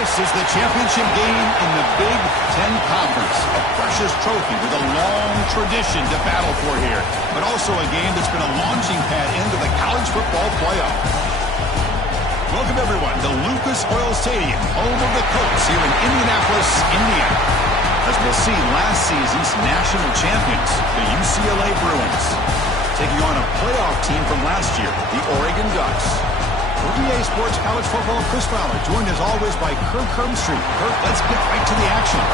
This is the championship game in the Big Ten Conference. A precious trophy with a long tradition to battle for here, but also a game that's been a launching pad into the college football playoff. Welcome, everyone, to Lucas Oil Stadium, home of the Colts here in Indianapolis, Indiana. As we'll see, last season's national champions, the UCLA Bruins, taking on a playoff team from last year, the Oregon Ducks. For EA Sports College Football, Chris Fowler, joined as always by Kirk Herbstreit. Kirk, let's get right to the action.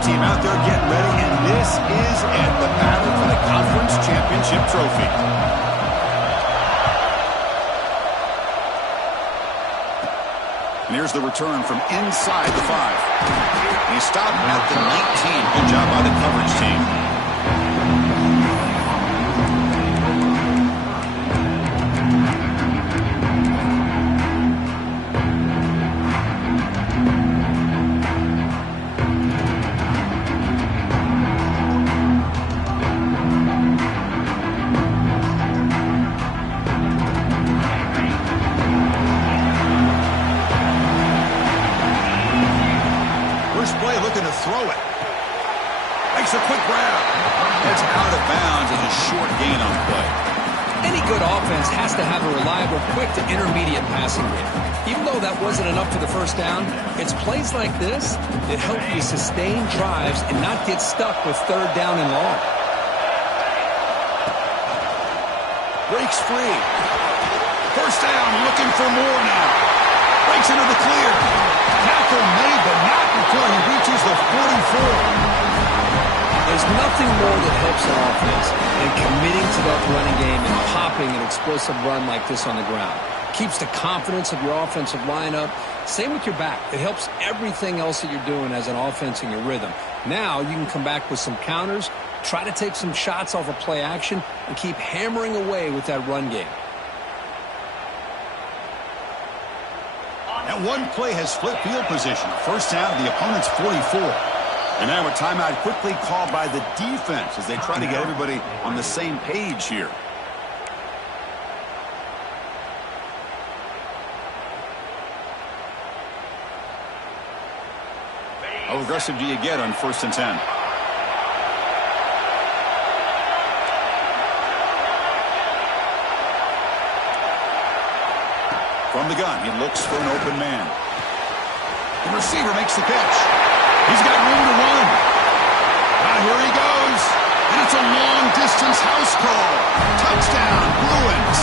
Team out there getting ready, and this is it, the battle for the conference championship trophy. And here's the return from inside the 5. He stopped at the 19. Good job by the coverage team. Looking to throw it. Makes a quick grab. It's out of bounds and a short gain on the play. Any good offense has to have a reliable, quick to intermediate passing game. Even though that wasn't enough for the first down, it's plays like this that help you sustain drives and not get stuck with third down and long. Breaks free. First down, looking for more now. Breaks into the clear. Tackle made, but not before he reaches the 44. There's nothing more that helps an offense than committing to that running game and popping an explosive run like this on the ground. Keeps the confidence of your offensive lineup. Same with your back. It helps everything else that you're doing as an offense in your rhythm. Now you can come back with some counters, try to take some shots off of play action, and keep hammering away with that run game. And one play has flipped field position. First down, the opponent's 44. And now a timeout quickly called by the defense as they try to get everybody on the same page here. How aggressive do you get on 1st and 10? From the gun, he looks for an open man. The receiver makes the catch. He's got room to run. Here he goes. And it's a long-distance house call. Touchdown, Bruins.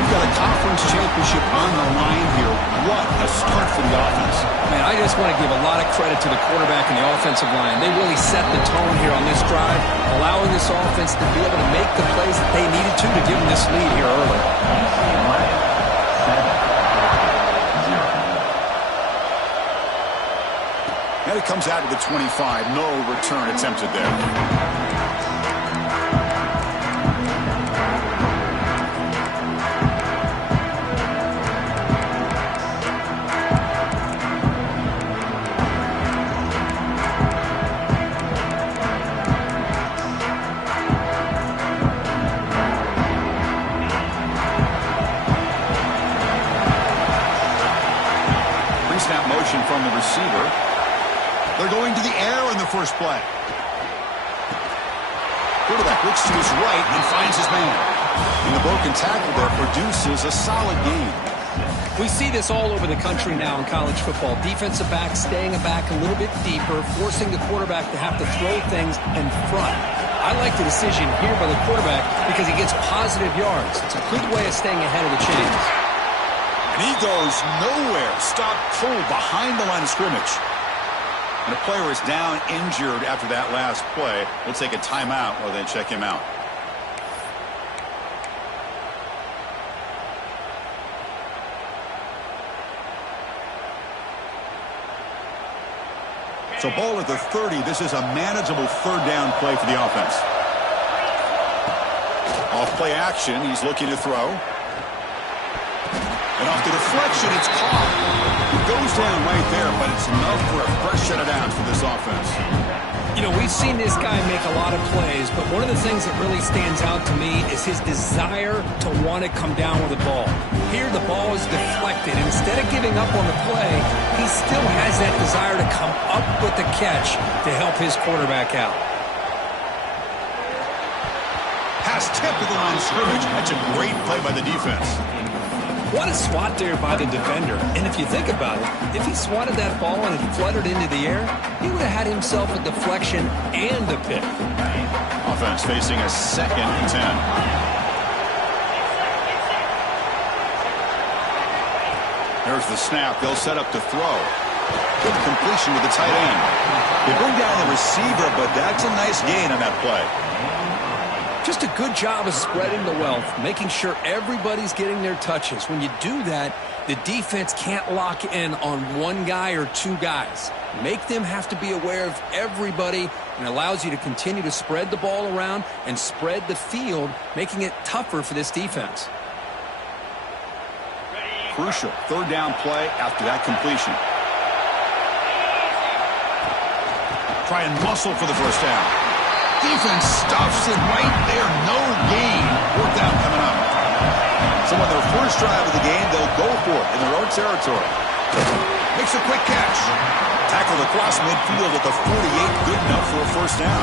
We've got a conference championship on the line here. What a start for the offense. Man, I just want to give a lot of credit to the quarterback and the offensive line. They really set the tone here on this drive, allowing this offense to be able to make the plays that they needed to give them this lead here early. And it comes out to the 25. No return attempted there. Pre-snap motion from the receiver. They're going to the air in the first play. Quarterback looks to his right and finds his man. And the broken tackle there produces a solid gain. We see this all over the country now in college football. Defensive backs staying back a little bit deeper, forcing the quarterback to have to throw things in front. I like the decision here by the quarterback because he gets positive yards. It's a good way of staying ahead of the chains. And he goes nowhere. Stop cold behind the line of scrimmage. And a player is down injured after that last play. We'll take a timeout or then check him out. So ball at the 30. This is a manageable third down play for the offense. Off play action. He's looking to throw. And off the deflection, it's caught. It goes down right there, but it's enough for a fresh set of downs for this offense. You know, we've seen this guy make a lot of plays, but one of the things that really stands out to me is his desire to want to come down with the ball. Here, the ball is deflected. Instead of giving up on the play, he still has that desire to come up with the catch to help his quarterback out. Pass tipped to the line of scrimmage. That's a great play by the defense. What a swat there by the defender. And if you think about it, if he swatted that ball and it fluttered into the air, he would have had himself a deflection and a pick. Offense facing a 2nd and 10. There's the snap. They'll set up to throw. Good completion to the tight end. They bring down the receiver, but that's a nice gain on that play. Just a good job of spreading the wealth, making sure everybody's getting their touches. When you do that, the defense can't lock in on one guy or two guys. Make them have to be aware of everybody, and allows you to continue to spread the ball around and spread the field, making it tougher for this defense. Crucial third down play after that completion. Try and muscle for the first down. Defense stuffs it right there. No gain. 4th down coming up. So on their first drive of the game, they'll go for it in their own territory. Makes a quick catch. Tackled across midfield at the 48. Good enough for a first down.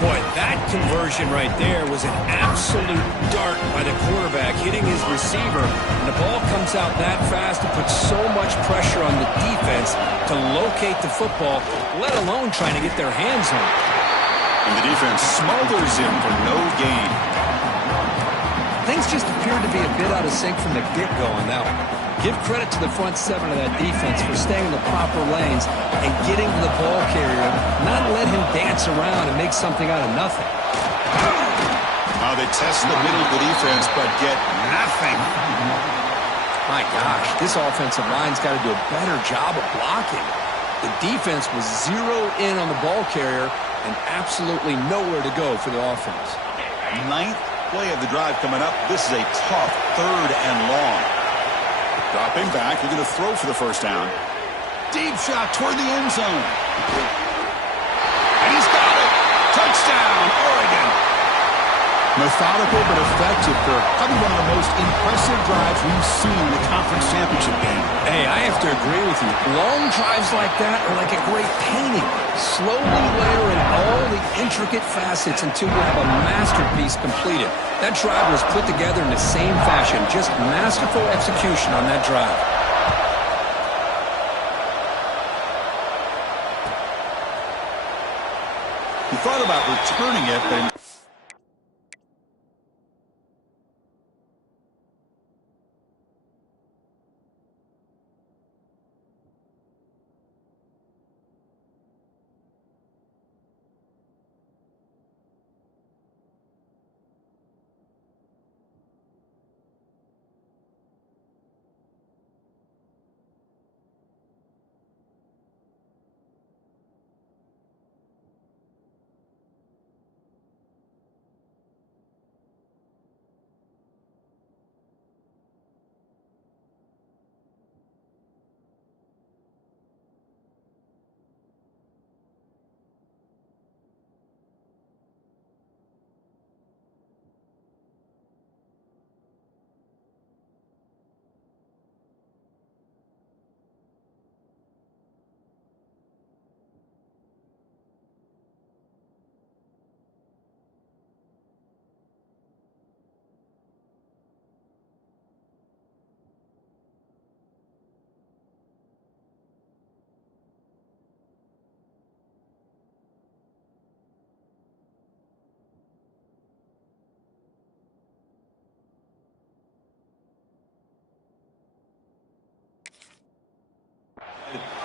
Boy, that conversion right there was an absolute dart by the quarterback, hitting his receiver. And the ball comes out that fast and puts so much pressure on the defense to locate the football, let alone trying to get their hands on it. And the defense smothers him for no gain. Things just appeared to be a bit out of sync from the get-go on that one. Give credit to the front 7 of that defense for staying in the proper lanes and getting to the ball carrier, not let him dance around and make something out of nothing. They test the middle of the defense, but get nothing. My gosh, this offensive line's got to do a better job of blocking. The defense was zeroed in on the ball carrier and absolutely nowhere to go for the offense. 9th play of the drive coming up. This is a tough 3rd and long. Dropping back, looking to throw for the first down. Deep shot toward the end zone. And he's got it. Touchdown, Oregon. Methodical but effective for probably one of the most impressive drives we've seen in a conference championship game. Hey, I have to agree with you. Long drives like that are like a great painting. Slowly layer in all the intricate facets until you have a masterpiece completed. That drive was put together in the same fashion. Just masterful execution on that drive. He thought about returning it, but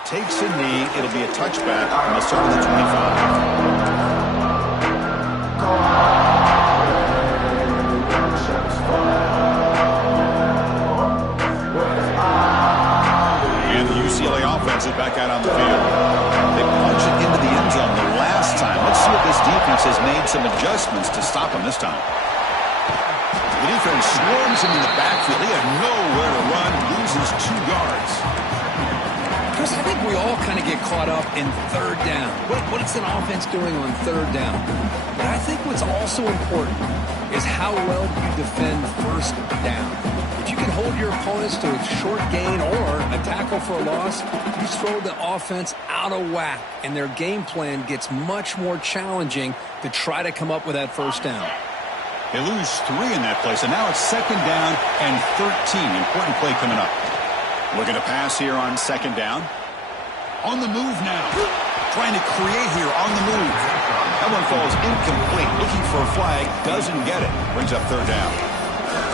takes a knee. It'll be a touchback on the start of the 25. And the UCLA offense is back out on the field. adjustments to stop him this time. The defense swarms him in the backfield. He had nowhere to run, loses 2 yards. Chris, I think we all kind of get caught up in third down. What is an offense doing on third down? But I think what's also important is how well you defend first down. If you can hold your opponents to a short gain or a tackle for a loss, you throw the offense out of whack, and their game plan gets much more challenging to try to come up with that first down. They lose 3 in that play, so now it's 2nd down and 13. Important play coming up. Looking to pass here on 2nd down. On the move now. Trying to create here on the move. That one falls incomplete. Looking for a flag. Doesn't get it. Brings up 3rd down.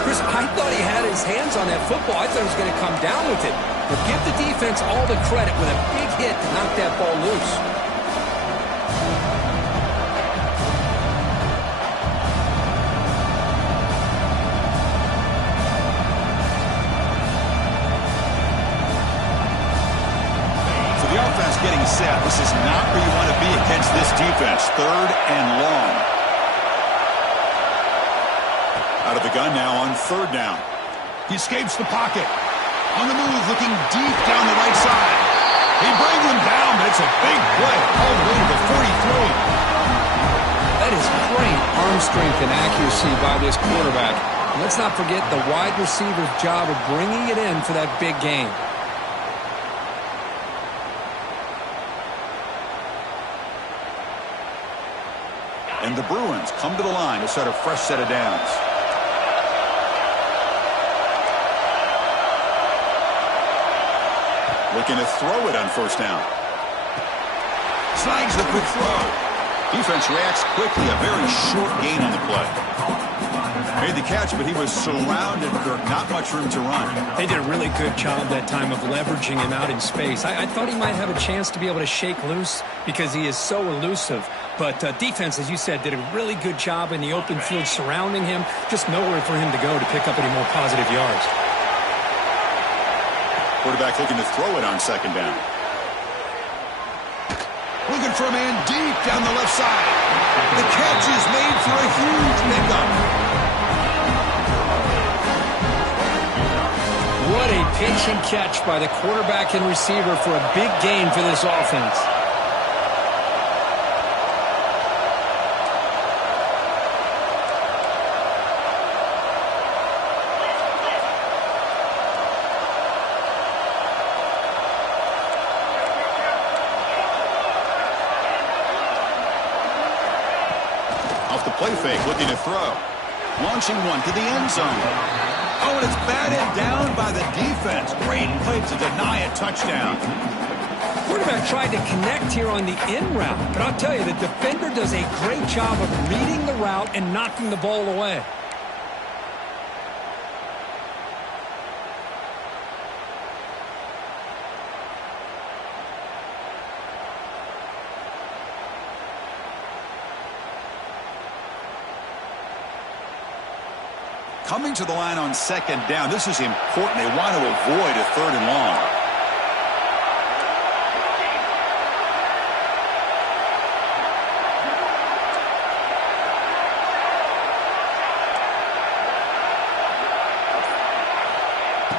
Chris, I thought he had his hands on that football. I thought he was going to come down with it. But give the defense all the credit with a big hit to knock that ball loose. The offense getting set. This is not where you want to be against this defense. 3rd and long. Out of the gun now on 3rd down. He escapes the pocket. On the move, looking deep down the right side. He brings him down, but it's a big play. All the way to the 43. That is great arm strength and accuracy by this quarterback. And let's not forget the wide receiver's job of bringing it in for that big gain. And the Bruins come to the line to start a fresh set of downs. Looking to throw it on 1st down. Snags the quick throw. Defense reacts quickly. A very short gain on the play. Made the catch, but he was surrounded. There not much room to run. They did a really good job that time of leveraging him out in space. I thought he might have a chance to be able to shake loose because he is so elusive. But defense, as you said, did a really good job in the open field surrounding him. Just nowhere for him to go to pick up any more positive yards. Quarterback looking to throw it on 2nd down. Looking for a man deep down the left side. The catch is made for a huge pickup. What a pitch and catch by the quarterback and receiver for a big gain for this offense. Off the play fake, looking to throw. Launching one to the end zone. Oh, and it's batted down by the defense. Great play to deny a touchdown. Quarterback tried to connect here on the in route, but I'll tell you, the defender does a great job of reading the route and knocking the ball away. Coming to the line on 2nd down. This is important. They want to avoid a 3rd and long.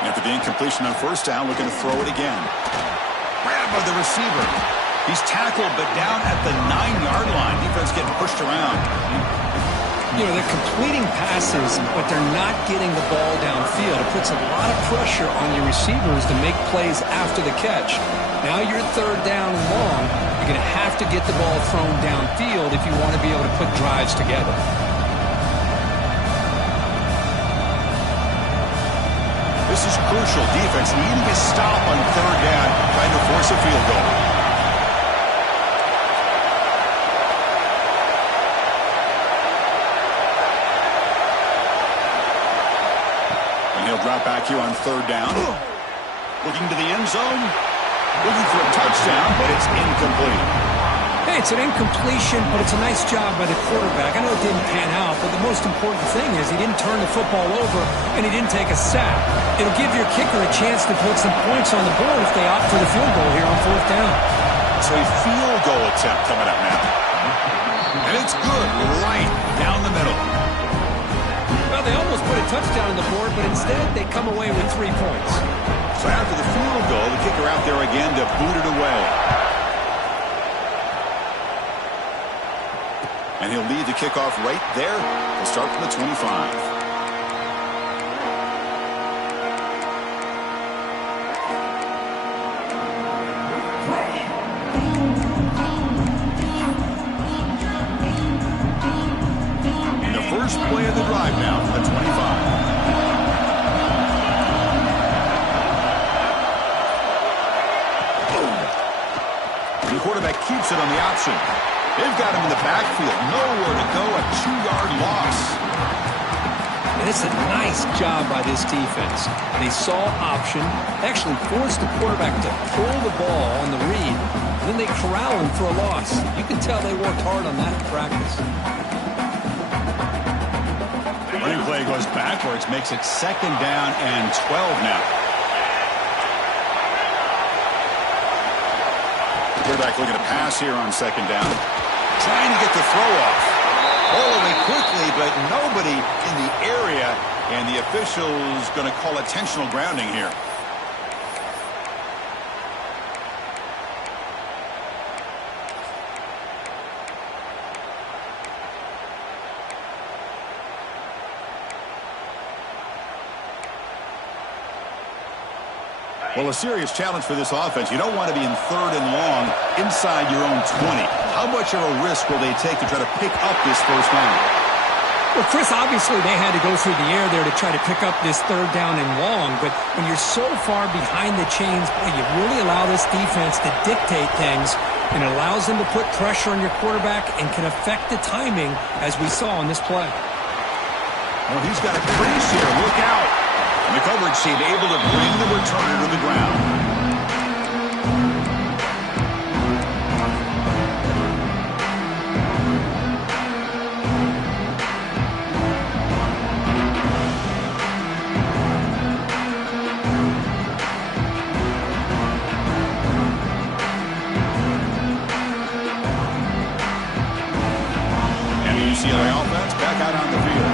After the incompletion on 1st down, looking to throw it again. Grab by the receiver. He's tackled, but down at the 9-yard line. Defense getting pushed around. You know, they're completing passes, but they're not getting the ball downfield. It puts a lot of pressure on your receivers to make plays after the catch. Now you're 3rd down and long. You're going to have to get the ball thrown downfield if you want to be able to put drives together. This is crucial. Defense needing a stop on 3rd down, trying to force a field goal. He'll drop back here on 3rd down. Looking to the end zone. Looking for a touchdown, but it's incomplete. Hey, it's an incompletion, but it's a nice job by the quarterback. I know it didn't pan out, but the most important thing is he didn't turn the football over and he didn't take a sack. It'll give your kicker a chance to put some points on the board if they opt for the field goal here on 4th down. So a field goal attempt coming up now. And it's good right down the middle. Well, they almost put a touchdown on the board, but instead they come away with 3 points. So after the field goal, the kicker out there again to boot it away. And he'll lead the kickoff right there. He'll start from the 25. First play of the drive now from the 25. Boom. The quarterback keeps it on the option. They've got him in the backfield. Nowhere to go. A 2-yard loss. And it's a nice job by this defense. They saw option, actually forced the quarterback to pull the ball on the read, and then they corral him for a loss. You can tell they worked hard on that in practice. Running play goes backwards, makes it 2nd down and 12 now. Quarterback looking to pass here on 2nd down. Trying to get the throw off. All the way quickly, but nobody in the area, and the official's going to call intentional grounding here. Well, a serious challenge for this offense. You don't want to be in 3rd and long inside your own 20. How much of a risk will they take to try to pick up this 1st down? Well, Chris, obviously they had to go through the air there to try to pick up this 3rd down and long, but when you're so far behind the chains, boy, you really allow this defense to dictate things, and it allows them to put pressure on your quarterback and can affect the timing, as we saw on this play. Well, he's got a crease here. Look out. And the coverage team able to bring the returner to the ground. And the UCLA offense back out on the field.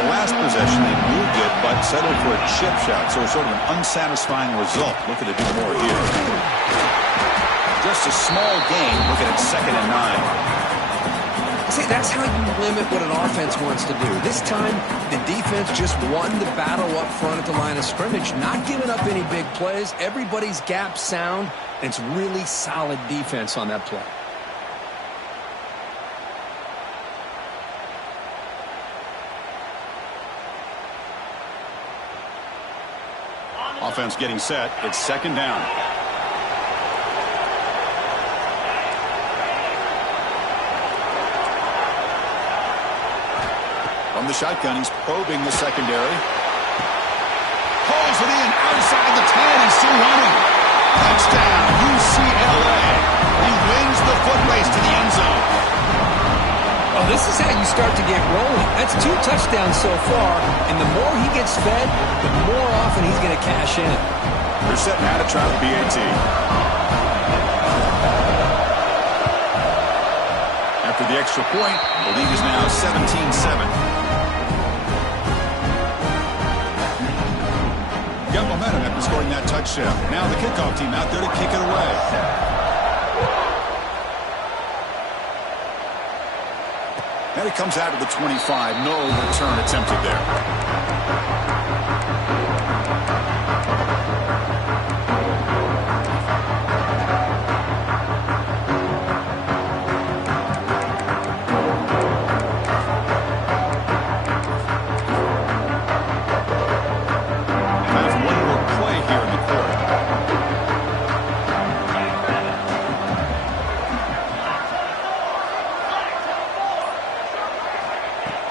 The last possession, they moved it, but settled for a chip shot, so sort of an unsatisfying result. Looking to do more here. Just a small gain, looking at 2nd and 9. See, that's how you limit what an offense wants to do. This time, the defense just won the battle up front at the line of scrimmage, not giving up any big plays. Everybody's gap sound, and it's really solid defense on that play. Offense getting set. It's 2nd down. From the shotgun, he's probing the secondary. Pulls it in outside the 10 and still running. Touchdown, UCLA. He wins the foot race to the end zone. Oh, this is how you start to get rolling. That's 2 touchdowns so far, and the more he gets fed, the more often he's going to cash in. They're setting out to try the BAT. After the extra point, the lead is now 17-7. Got momentum after scoring that touchdown. Now the kickoff team out there to kick it away. And it comes out of the 25. No return attempted there.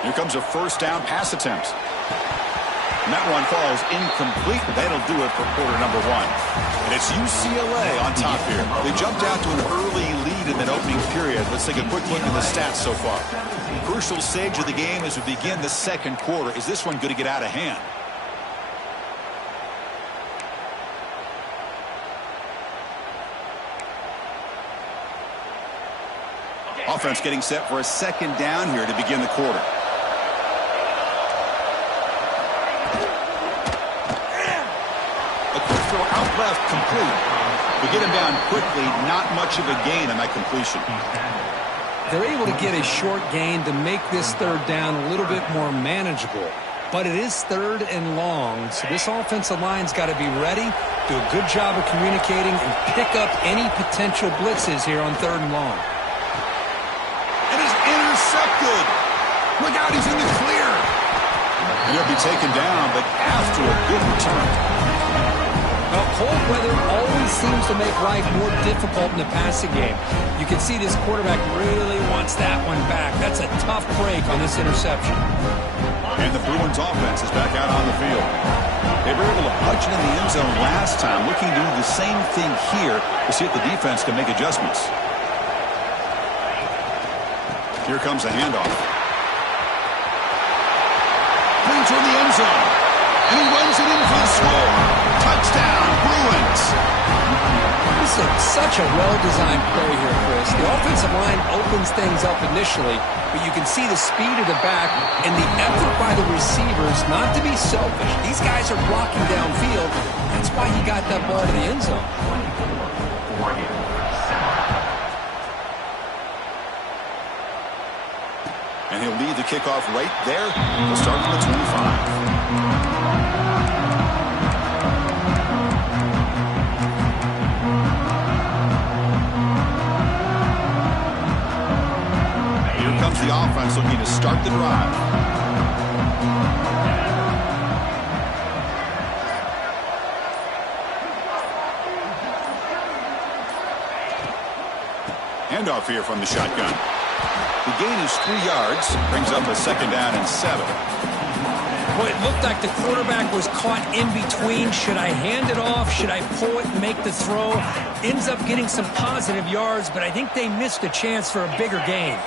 Here comes a 1st down pass attempt. And that one falls incomplete. That'll do it for quarter number 1. And it's UCLA on top here. They jumped out to an early lead in that opening period. Let's take a quick look at the stats so far. Crucial stage of the game as we begin the 2nd quarter. Is this one going to get out of hand? Offense getting set for a second down here to begin the quarter. A quick throw out left, complete. We get him down quickly, not much of a gain on that completion. They're able to get a short gain to make this third down a little bit more manageable. But it is third and long, so this offensive line's got to be ready, do a good job of communicating, and pick up any potential blitzes here on third and long. And is intercepted. Look out, he's in the clear. And he'll be taken down, but after a good return. Well, cold weather always seems to make life more difficult in the passing game. You can see this quarterback really wants that one back. That's a tough break on this interception. And the Bruins offense is back out on the field. They were able to punch it in the end zone last time, looking to do the same thing here to see if the defense can make adjustments. Here comes a handoff. Clean toward the end zone. And he runs it in for the score. Touchdown, Bruins. This is such a well-designed play here, Chris. The offensive line opens things up initially, but you can see the speed of the back and the effort by the receivers not to be selfish. These guys are blocking downfield. That's why he got that ball to the end zone. And he'll lead the kickoff right there. We'll start from the 25. The offense looking to start the drive. Handoff here from the shotgun. The gain is 3 yards, brings up a second down and 7. Well, it looked like the quarterback was caught in between. Should I hand it off? Should I pull it and make the throw? Ends up getting some positive yards, but I think they missed a chance for a bigger gain.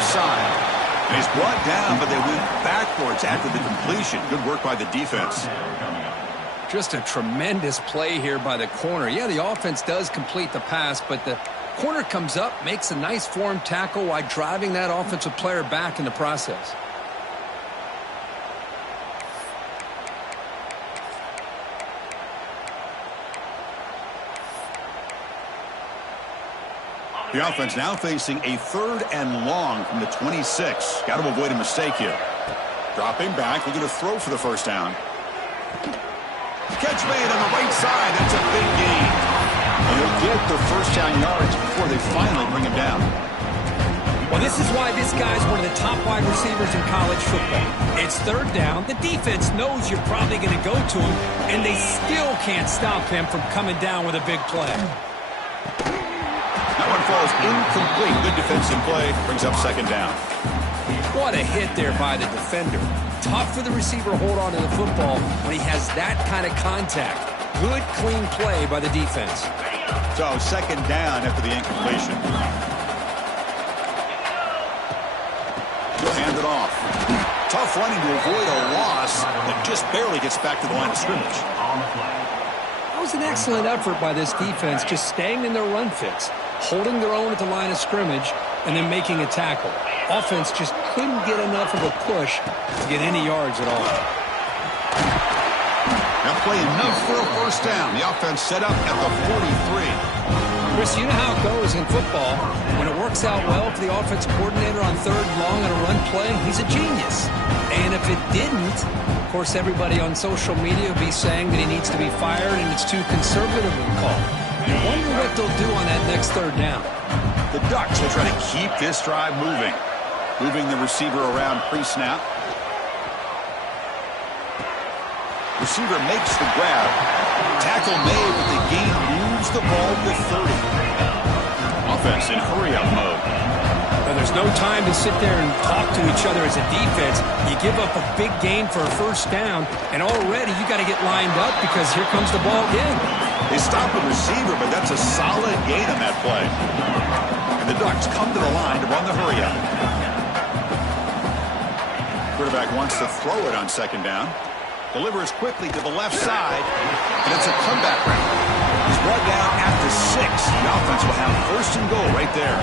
Side. And he's brought down, but they went backwards after the completion. Good work by the defense. Just a tremendous play here by the corner. Yeah, the offense does complete the pass, but the corner comes up, makes a nice form tackle while driving that offensive player back in the process. The offense now facing a third and long from the 26. Got to avoid a mistake here. Dropping back, looking to throw for the first down. Catch made on the right side. That's a big gain. And he'll get the first down yards before they finally bring him down. Well, this is why this guy's one of the top wide receivers in college football. It's third down. The defense knows you're probably going to go to him, and they still can't stop him from coming down with a big play. That one falls incomplete. Good defensive play. Brings up second down. What a hit there by the defender. Tough for the receiver to hold on to the football when he has that kind of contact. Good, clean play by the defense. So second down after the incompletion. He'll hand it off. Tough running to avoid a loss that just barely gets back to the line of scrimmage. That was an excellent effort by this defense, just staying in their run fits, holding their own at the line of scrimmage, and then making a tackle. Offense just couldn't get enough of a push to get any yards at all. Now play enough for a first down. The offense set up at the 43. Chris, you know how it goes in football. When it works out well for the offensive coordinator on third and long on a run play, he's a genius. And if it didn't, of course, everybody on social media would be saying that he needs to be fired and it's too conservative of a call. I wonder what they'll do on that next third down. The Ducks will try to keep this drive moving. Moving the receiver around pre-snap. Receiver makes the grab. Tackle made, but the gain moves the ball to 30. Offense in hurry-up mode. Now, there's no time to sit there and talk to each other as a defense. You give up a big gain for a first down, and already you got to get lined up because here comes the ball again. They stop the receiver, but that's a solid gain on that play. And the Ducks come to the line to run the hurry-up. We're quarterback wants to throw it on second down. Delivers quickly to the left side, and it's a comeback route. He's brought down at the 6. The offense will have first and goal right there.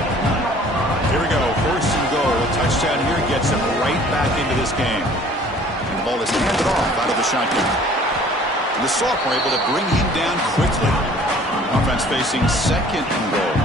Here we go, first and goal. A touchdown here gets him right back into this game. And the ball is handed off out of the shotgun. And the sophomore able to bring him down quickly. Offense facing second and goal.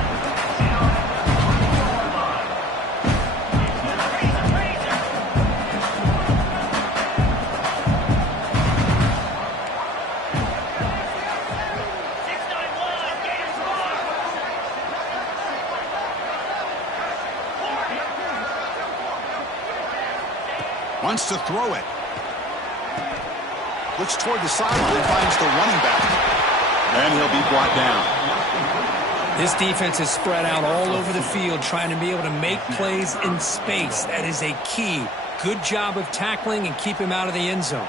Wants to throw it. Looks toward the sideline, finds the running back. And he'll be brought down. This defense is spread out all over the field, trying to be able to make plays in space. That is a key. Good job of tackling and keep him out of the end zone.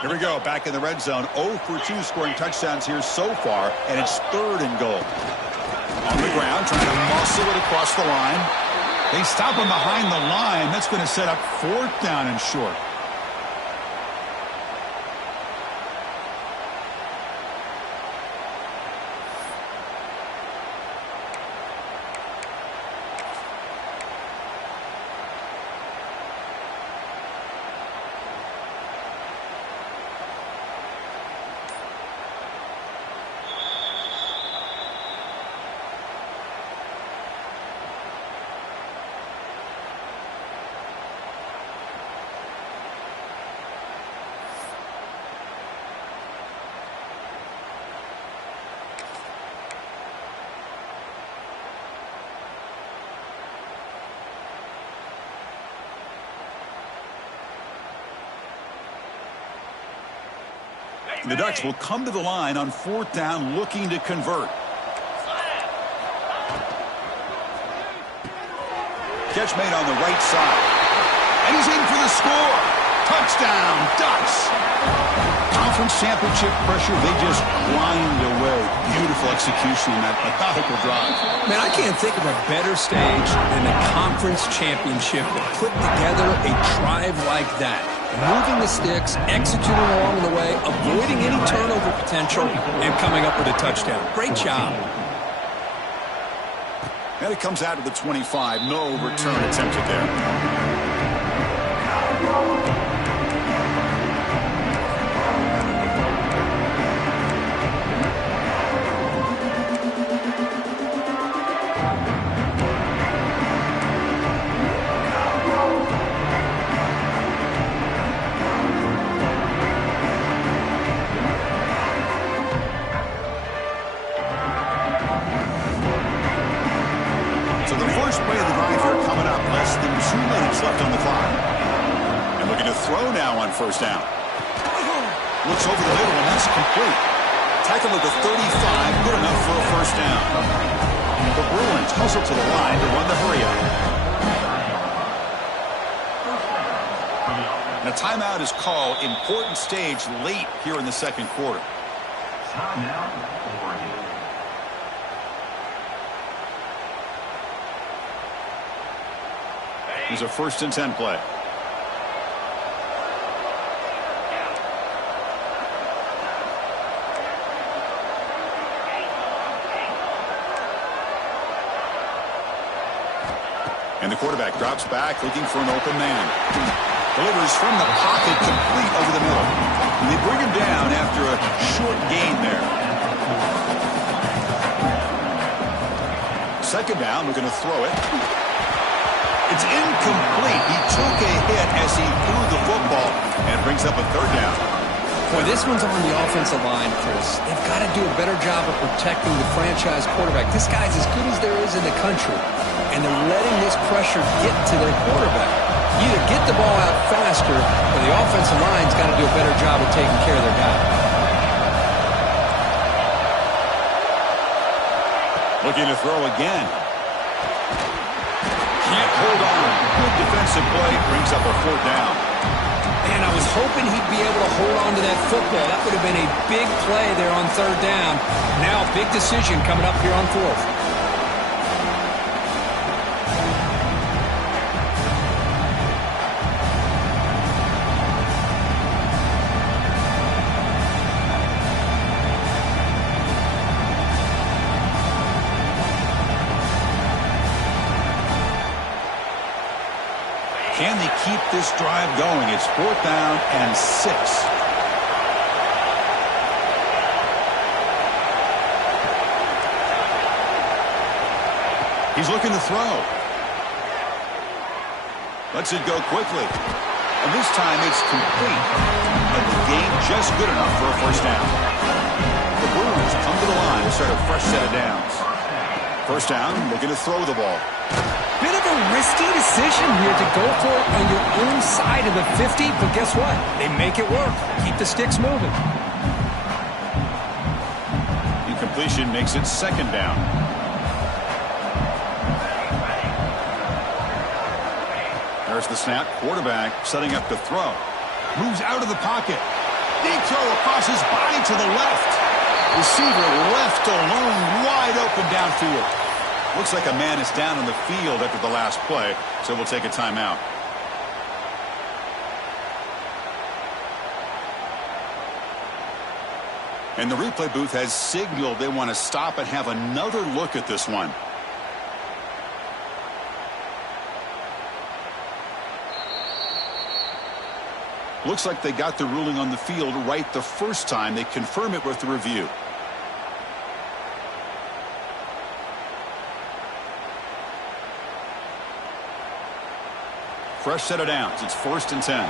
Here we go, back in the red zone. 0 for 2 scoring touchdowns here so far, and it's third and goal. On the ground, trying to muscle it across the line. They stop him behind the line. That's going to set up fourth down and short. The Ducks will come to the line on fourth down, looking to convert. Catch made on the right side. And he's in for the score. Touchdown, Ducks. Conference championship pressure, they just grind away. Beautiful execution in that methodical drive. Man, I can't think of a better stage than the conference championship to put together a drive like that. Moving the sticks, executing along the way, avoiding any turnover potential, and coming up with a touchdown. Great job. And it comes out to the 25. No return attempted there. Left on the clock. And looking to throw now on first down. Looks over the middle, and that's complete. Tackle at the 35, good enough for a first down. The Bruins hustle to the line to run the hurry-up. And a timeout is called. Important stage late here in the second quarter. Timeout. Here's a 1st and 10 play. And the quarterback drops back, looking for an open man. Delivers from the pocket, complete over the middle. And they bring him down after a short gain there. Second down, looking to throw it. It's incomplete. He took a hit as he threw the football and brings up a third down. Boy, this one's on the offensive line, Chris. They've got to do a better job of protecting the franchise quarterback. This guy's as good as there is in the country, and they're letting this pressure get to their quarterback. Either get the ball out faster, or the offensive line's got to do a better job of taking care of their guy. Looking to throw again. can't hold on. Good defensive play brings up a 4th down. And I was hoping he'd be able to hold on to that football. That would have been a big play there on 3rd down. Now, big decision coming up here on 4th. Can they keep this drive going? It's 4th down and 6. He's looking to throw. Lets it go quickly. And this time it's complete. And the game just good enough for a 1st down. The Brewers come to the line to start a fresh set of downs. 1st down, looking to throw the ball. Bit of a risky decision here to go for it on your own side of the 50, but guess what? They make it work. Keep the sticks moving. Incompletion makes it 2nd down. There's the snap. Quarterback setting up to throw. Moves out of the pocket. Deep throw across his body to the left. Receiver left alone, wide open downfield. Looks like a man is down on the field after the last play, so we'll take a timeout. And the replay booth has signaled they want to stop and have another look at this one. Looks like they got the ruling on the field right the first time. They confirm it with the review. Fresh set of downs. It's 1st and 10.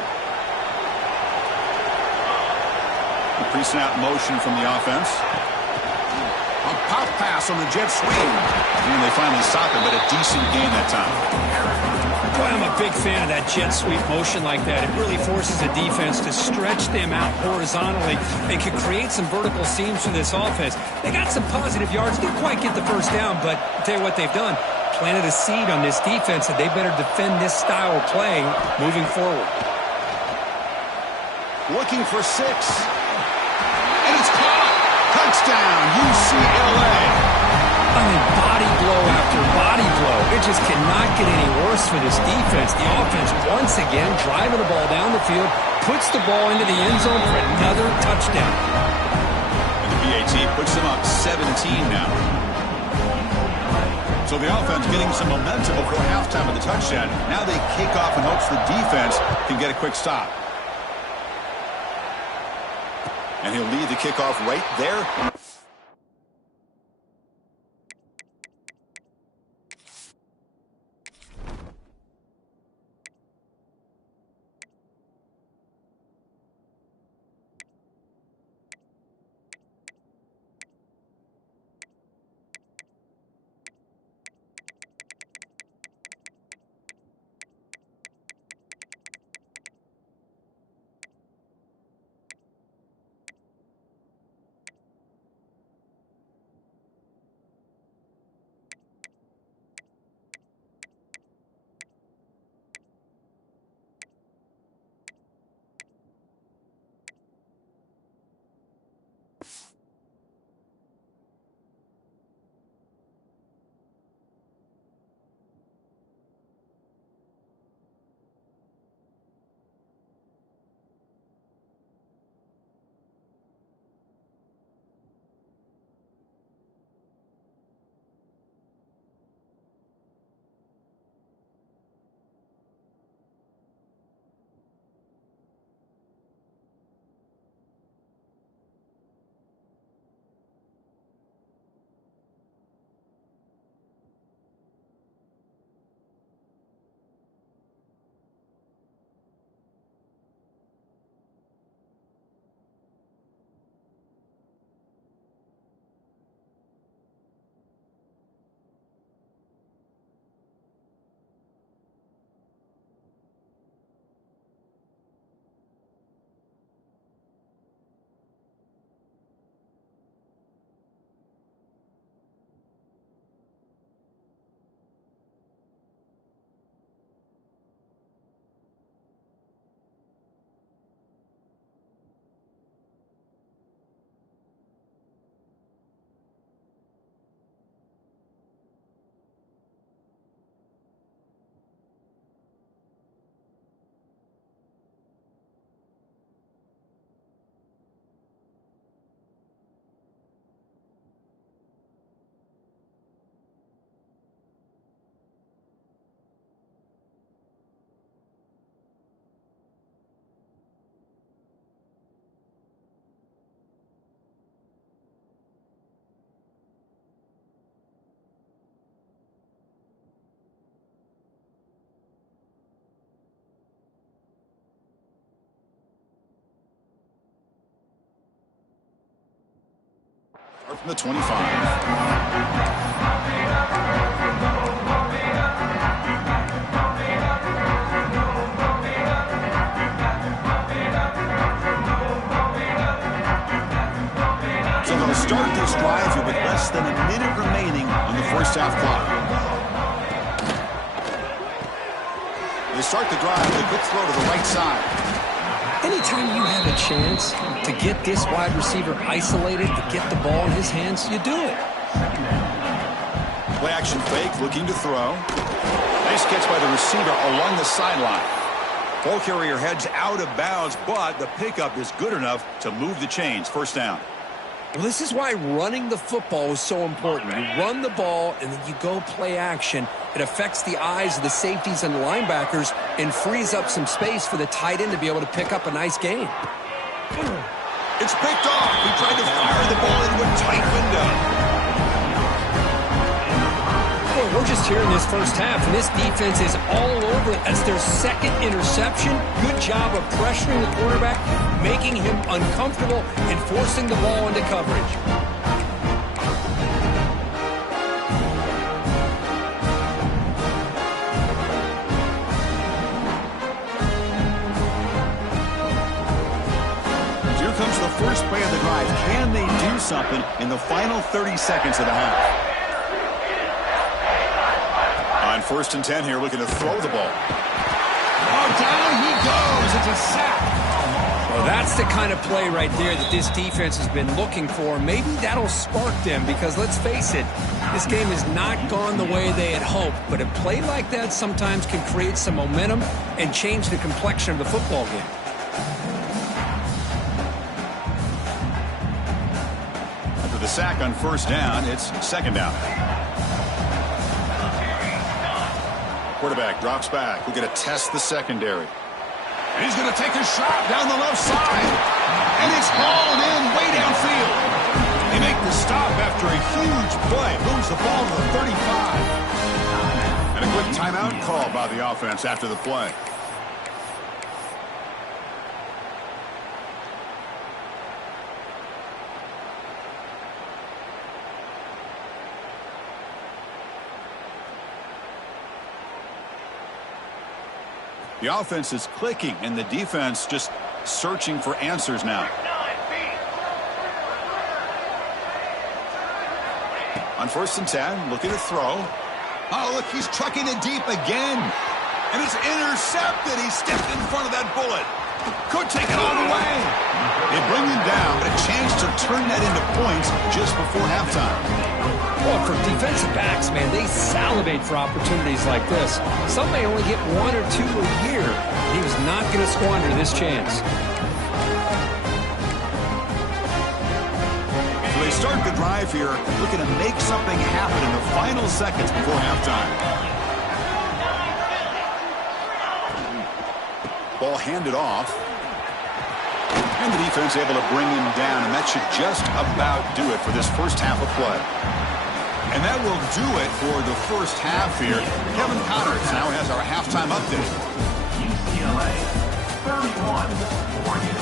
The pre-snap motion from the offense. A pop pass on the jet sweep. And they finally stop it, but a decent gain that time. Boy, I'm a big fan of that jet sweep motion like that. It really forces the defense to stretch them out horizontally and can create some vertical seams for this offense. They got some positive yards. Didn't quite get the 1st down, but I'll tell you what they've done. Planted a seed on this defense that they better defend this style of playing moving forward. Looking for 6. And it's caught. Touchdown, UCLA. I mean, body blow after body blow. It just cannot get any worse for this defense. The offense, once again, driving the ball down the field, puts the ball into the end zone for another touchdown. And the PAT puts them up 17 now. So the offense getting some momentum before halftime of the touchdown. Now they kick off in hopes the defense can get a quick stop. And he'll lead the kickoff right there. from the 25. So they'll start this drive here with less than a minute remaining on the first half clock. They start the drive with a quick throw to the right side. Anytime you have a chance to get this wide receiver isolated, to get the ball in his hands, you do it. Play action fake, looking to throw. Nice catch by the receiver along the sideline. Ball carrier heads out of bounds, but the pickup is good enough to move the chains. First down. Well, this is why running the football is so important. You run the ball, and then you go play action. It affects the eyes of the safeties and the linebackers and frees up some space for the tight end to be able to pick up a nice gain. It's picked off. He tried to fire the ball into a tight window. Well, we're just here in this first half, and this defense is all over it. That's their second interception. Good job of pressuring the quarterback, making him uncomfortable, and forcing the ball into coverage. Here comes the first play of the drive. Can they do something in the final 30 seconds of the half? On 1st and 10 here, looking to throw the ball. Oh, down he goes. It's a sack. Well, that's the kind of play right there that this defense has been looking for. Maybe that'll spark them because, let's face it, this game has not gone the way they had hoped. But a play like that sometimes can create some momentum and change the complexion of the football game. After the sack on 1st down, it's 2nd down. Quarterback drops back. We're going to test the secondary. And he's going to take a shot down the left side. And it's hauled in way downfield. They make the stop after a huge play. Moves the ball to the 35. And a quick timeout call by the offense after the play. The offense is clicking, and the defense just searching for answers now. On 1st and 10, looking to throw. Oh, look, he's trucking it deep again. And it's intercepted. He stepped in front of that bullet. Could take it all the way. They bring him down, but a chance to turn that into points just before halftime. Well, for defensive backs, man, they salivate for opportunities like this. Some may only get 1 or 2 a year. He was not going to squander this chance. So they start the drive here, looking to make something happen in the final seconds before halftime. Ball handed off. And the defense able to bring him down, and that should just about do it for this first half of play. And that will do it for the first half here. Kevin Connors now has our halftime update. UCLA 31, Oregon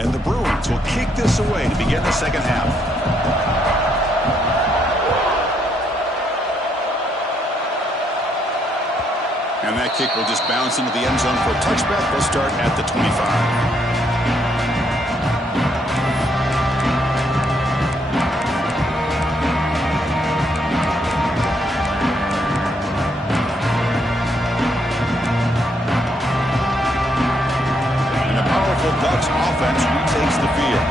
14. And the Bruins will kick this away to begin the second half. And that kick will just bounce into the end zone for a touchback. They'll start at the 25. And a powerful Ducks offense retakes the field.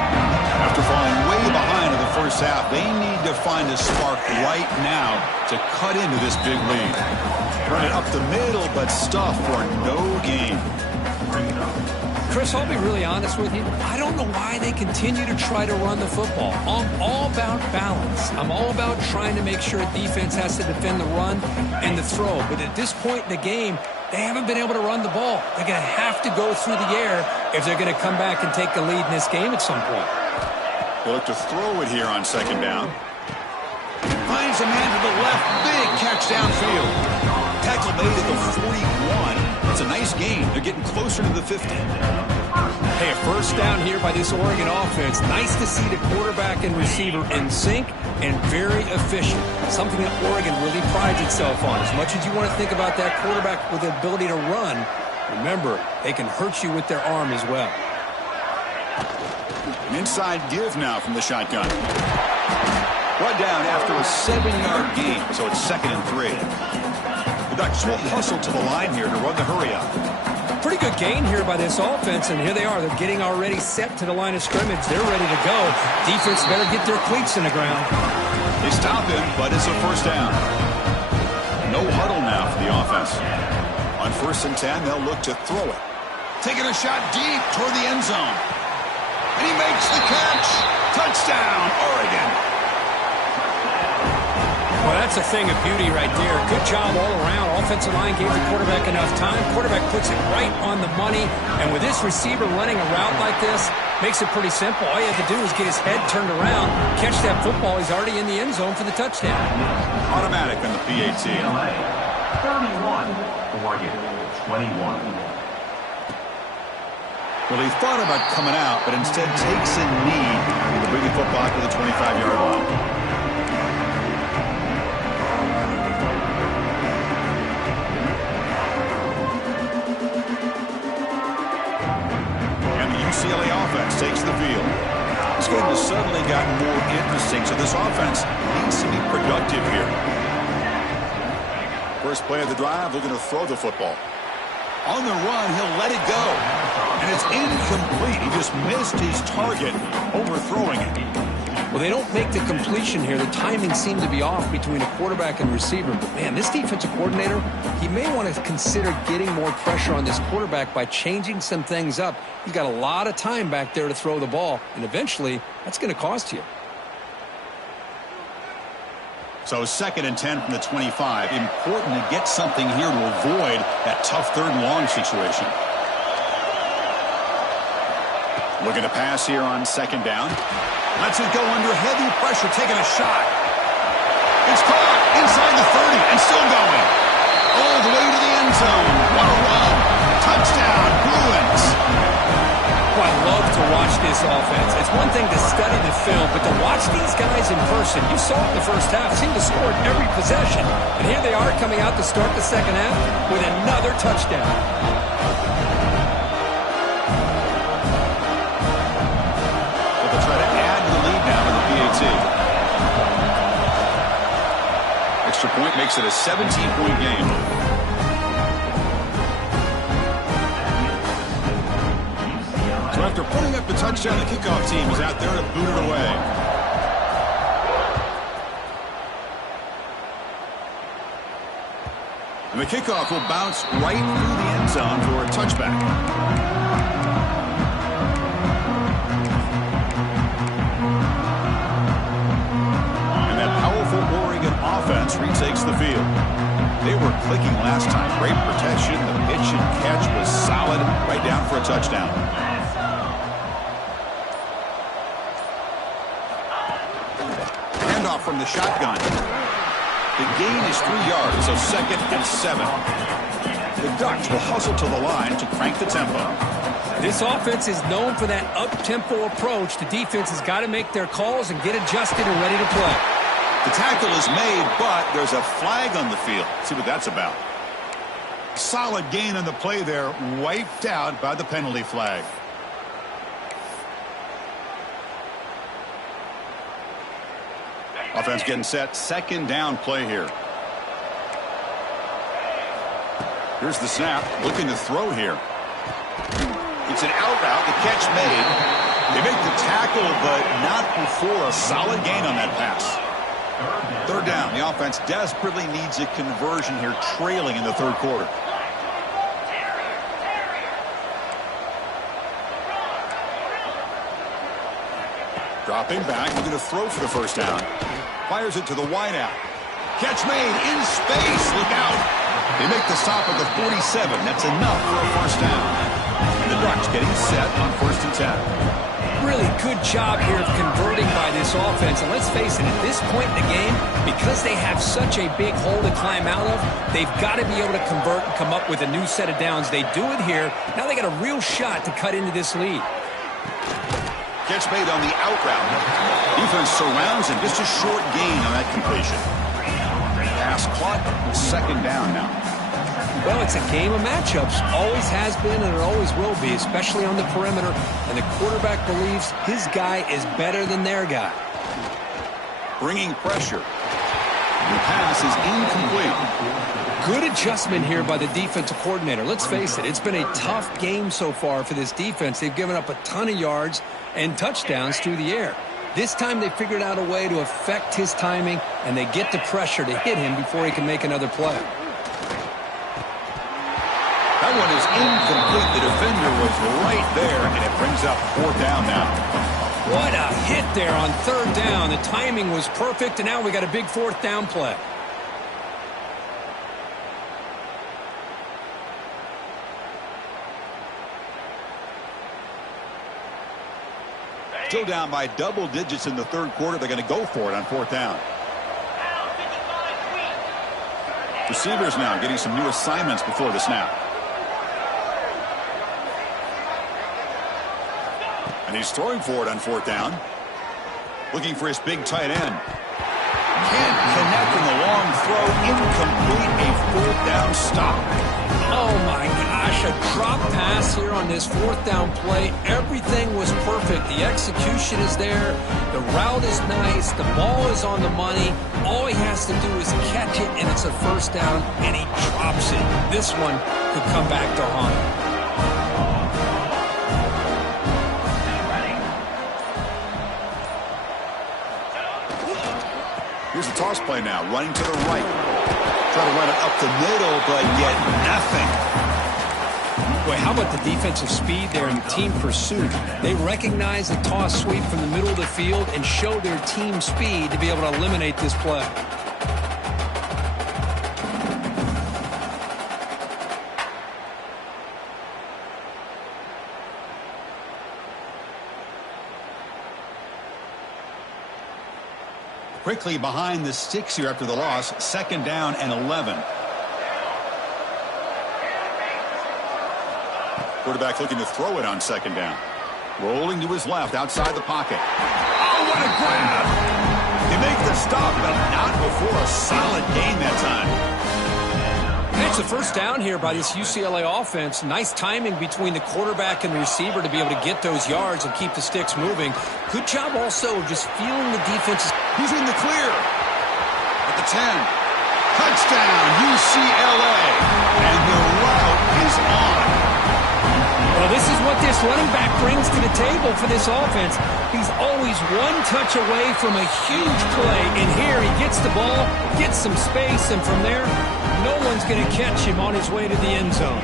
After falling way behind in the first half, they need to find a spark right now to cut into this big lead. Run it up the middle, but stuff for no gain. Chris, I'll be really honest with you. I don't know why they continue to try to run the football. I'm all about balance. I'm all about trying to make sure a defense has to defend the run and the throw. But at this point in the game, they haven't been able to run the ball. They're going to have to go through the air if they're going to come back and take the lead in this game at some point. They'll look to throw it here on 2nd down. Finds There's a man to the left. Big catch downfield. Tackle made at the 41. It's a nice gain. They're getting closer to the 50. Hey, a first down here by this Oregon offense. Nice to see the quarterback and receiver in sync and very efficient. Something that Oregon really prides itself on. As much as you want to think about that quarterback with the ability to run, remember, they can hurt you with their arm as well. An inside give now from the shotgun. Brought down after a 7-yard gain, so it's 2nd and 3. The Ducks will hustle to the line here to run the hurry up. Pretty good gain here by this offense, and here they are. They're getting already set to the line of scrimmage. They're ready to go. Defense better get their cleats in the ground. They stop him, but it's a first down. No huddle now for the offense. On 1st and 10, they'll look to throw it. Taking a shot deep toward the end zone. And he makes the catch. Touchdown, Oregon. Well, that's a thing of beauty right there. Good job all around. Offensive line gave the quarterback enough time. Quarterback puts it right on the money. And with this receiver running a route like this, makes it pretty simple. All you have to do is get his head turned around, catch that football. He's already in the end zone for the touchdown. Automatic on the PAT. UCLA 31, Oregon 21. Well, he thought about coming out, but instead takes a knee to bring the football to the 25-yard line. UCLA offense takes the field. This game has suddenly gotten more interesting, so this offense needs to be productive here. First play of the drive, they're going to throw the football. On the run, he'll let it go. And it's incomplete. He just missed his target, overthrowing it. Well, they don't make the completion here. The timing seemed to be off between a quarterback and receiver. But, man, this defensive coordinator, he may want to consider getting more pressure on this quarterback by changing some things up. He's got a lot of time back there to throw the ball, and eventually that's going to cost you. So 2nd and 10 from the 25. Important to get something here to avoid that tough 3rd and long situation. Looking to pass here on 2nd down. Lets it go under heavy pressure, taking a shot. It's caught inside the 30 and still going. All the way to the end zone. What a run. Touchdown, Bruins. Oh, I love to watch this offense. It's one thing to study the film, but to watch these guys in person, you saw it in the first half, seemed to score every possession. And here they are coming out to start the second half with another touchdown. Extra point makes it a 17-point game. So after putting up the touchdown, the kickoff team is out there to boot it away. And the kickoff will bounce right through the end zone for a touchback. Offense retakes the field. They were clicking last time. Great protection. The pitch and catch was solid. Right down for a touchdown. Handoff from the shotgun. The gain is 3 yards, so 2nd and 7. The Ducks will hustle to the line to crank the tempo. This offense is known for that up-tempo approach. The defense has got to make their calls and get adjusted and ready to play. The tackle is made, but there's a flag on the field. See what that's about. Solid gain on the play there, wiped out by the penalty flag. Offense getting set. 2nd down play here. Here's the snap. Looking to throw here. It's an out route. The catch made. They make the tackle, but not before a solid gain on that pass. 3rd down. The offense desperately needs a conversion here, trailing in the 3rd quarter. Dropping back, looking to throw for the first down. Fires it to the wideout. Catch made in space. Look out. They make the stop at the 47. That's enough for a first down. And the Ducks getting set on 1st and 10. Really good job here of converting by this offense. And let's face it, at this point in the game, because they have such a big hole to climb out of, they've got to be able to convert and come up with a new set of downs. They do it here. Now they got a real shot to cut into this lead. Catch made on the out route. Defense surrounds him. Just a short gain on that completion. Pass caught. Second down now. Well, it's a game of matchups. Always has been and it always will be, especially on the perimeter. And the quarterback believes his guy is better than their guy. Bringing pressure. The pass is incomplete. Good adjustment here by the defensive coordinator. Let's face it, it's been a tough game so far for this defense. They've given up a ton of yards and touchdowns through the air. This time they figured out a way to affect his timing, and they get the pressure to hit him before he can make another play. That one is incomplete. The defender was right there, and it brings up fourth down now. What a hit there on third down. The timing was perfect, and now we got a big fourth down play. Still down by double digits in the third quarter. They're going to go for it on fourth down. Receivers now getting some new assignments before the snap. And he's throwing for it on fourth down. Looking for his big tight end. Can't connect in the long throw. Incomplete. A fourth down stop. Oh, my gosh. A drop pass here on this fourth down play. Everything was perfect. The execution is there. The route is nice. The ball is on the money. All he has to do is catch it, and it's a first down, and he drops it. This one could come back to haunt him. Here's the toss play now, running to the right. Try to run it up the middle, but yet nothing. Boy, how about the defensive speed there and team pursuit? They recognize the toss sweep from the middle of the field and show their team speed to be able to eliminate this play. Quickly behind the sticks here after the loss. Second down and 11. Quarterback looking to throw it on second down. Rolling to his left outside the pocket. Oh, what a grab! They make the stop, but not before a solid gain that time. It's a first down here by this UCLA offense. Nice timing between the quarterback and the receiver to be able to get those yards and keep the sticks moving. Good job also of just feeling the defense. He's in the clear. At the 10. Touchdown, UCLA. And the route is on. Well, this is what this running back brings to the table for this offense. He's always one touch away from a huge play. And here he gets the ball, gets some space, and from there, no one's going to catch him on his way to the end zone.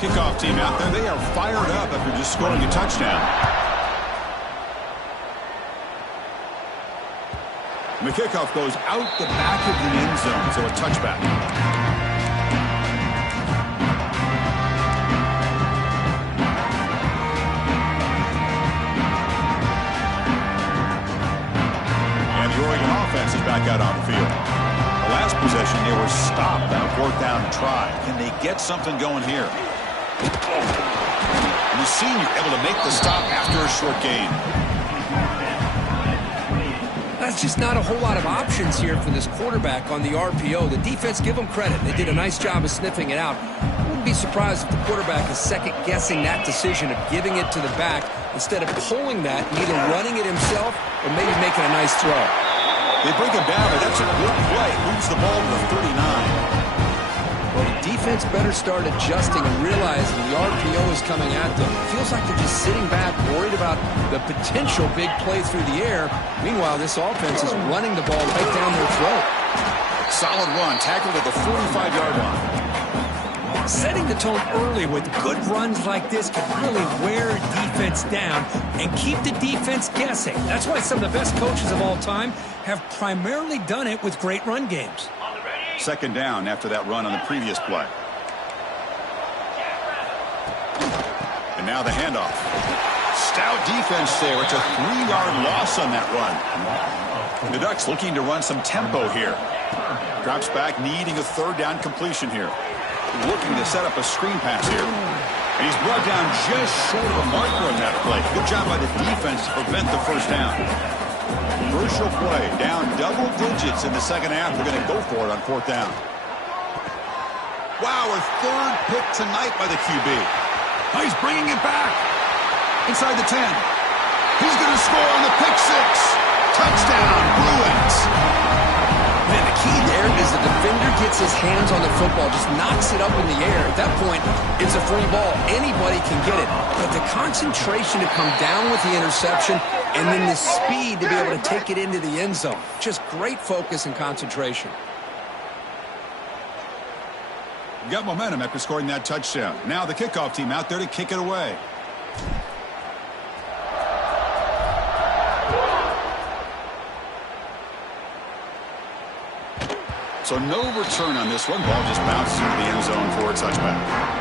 Kickoff team out there. They are fired up after just scoring a touchdown. And the kickoff goes out the back of the end zone, so a touchback. And the Oregon offense is back out on the field. The last possession, they were stopped on a fourth down try. Can they get something going here? And the senior able to make the stop after a short gain. That's just not a whole lot of options here for this quarterback on the RPO. The defense, give them credit. They did a nice job of sniffing it out. I wouldn't be surprised if the quarterback is second-guessing that decision of giving it to the back instead of pulling that and either running it himself or maybe making a nice throw. They bring him down, but that's a good play. Moves the ball to the 39. Well, the defense better start adjusting and realizing the RPO is coming at them. It feels like they're just sitting back, worried about the potential big play through the air. Meanwhile, this offense is running the ball right down their throat. Solid run, tackled at the 45-yard line. Setting the tone early with good runs like this can really wear a defense down and keep the defense guessing. That's why some of the best coaches of all time have primarily done it with great run games. Second down after that run on the previous play. And Now the handoff. Stout defense there. It's a 3-yard loss on that run. The Ducks looking to run some tempo here. Drops back, needing a third down completion here. Looking to set up a screen pass here. And he's brought down just short of a marker on that play. Good job by the defense to prevent the first down. Crucial play. Down double digits in the second half. They're going to go for it on fourth down. Wow, a third pick tonight by the QB. Oh, he's bringing it back. Inside the 10. He's going to score on the pick six. Touchdown, Bruins. Man, the key there is the defender gets his hands on the football, just knocks it up in the air. At that point, it's a free ball. Anybody can get it. But the concentration to come down with the interception and then the speed to be able to take it into the end zone. Just great focus and concentration. Got momentum after scoring that touchdown. Now the kickoff team out there to kick it away. So no return on this one. Ball just bounces into the end zone for a touchback.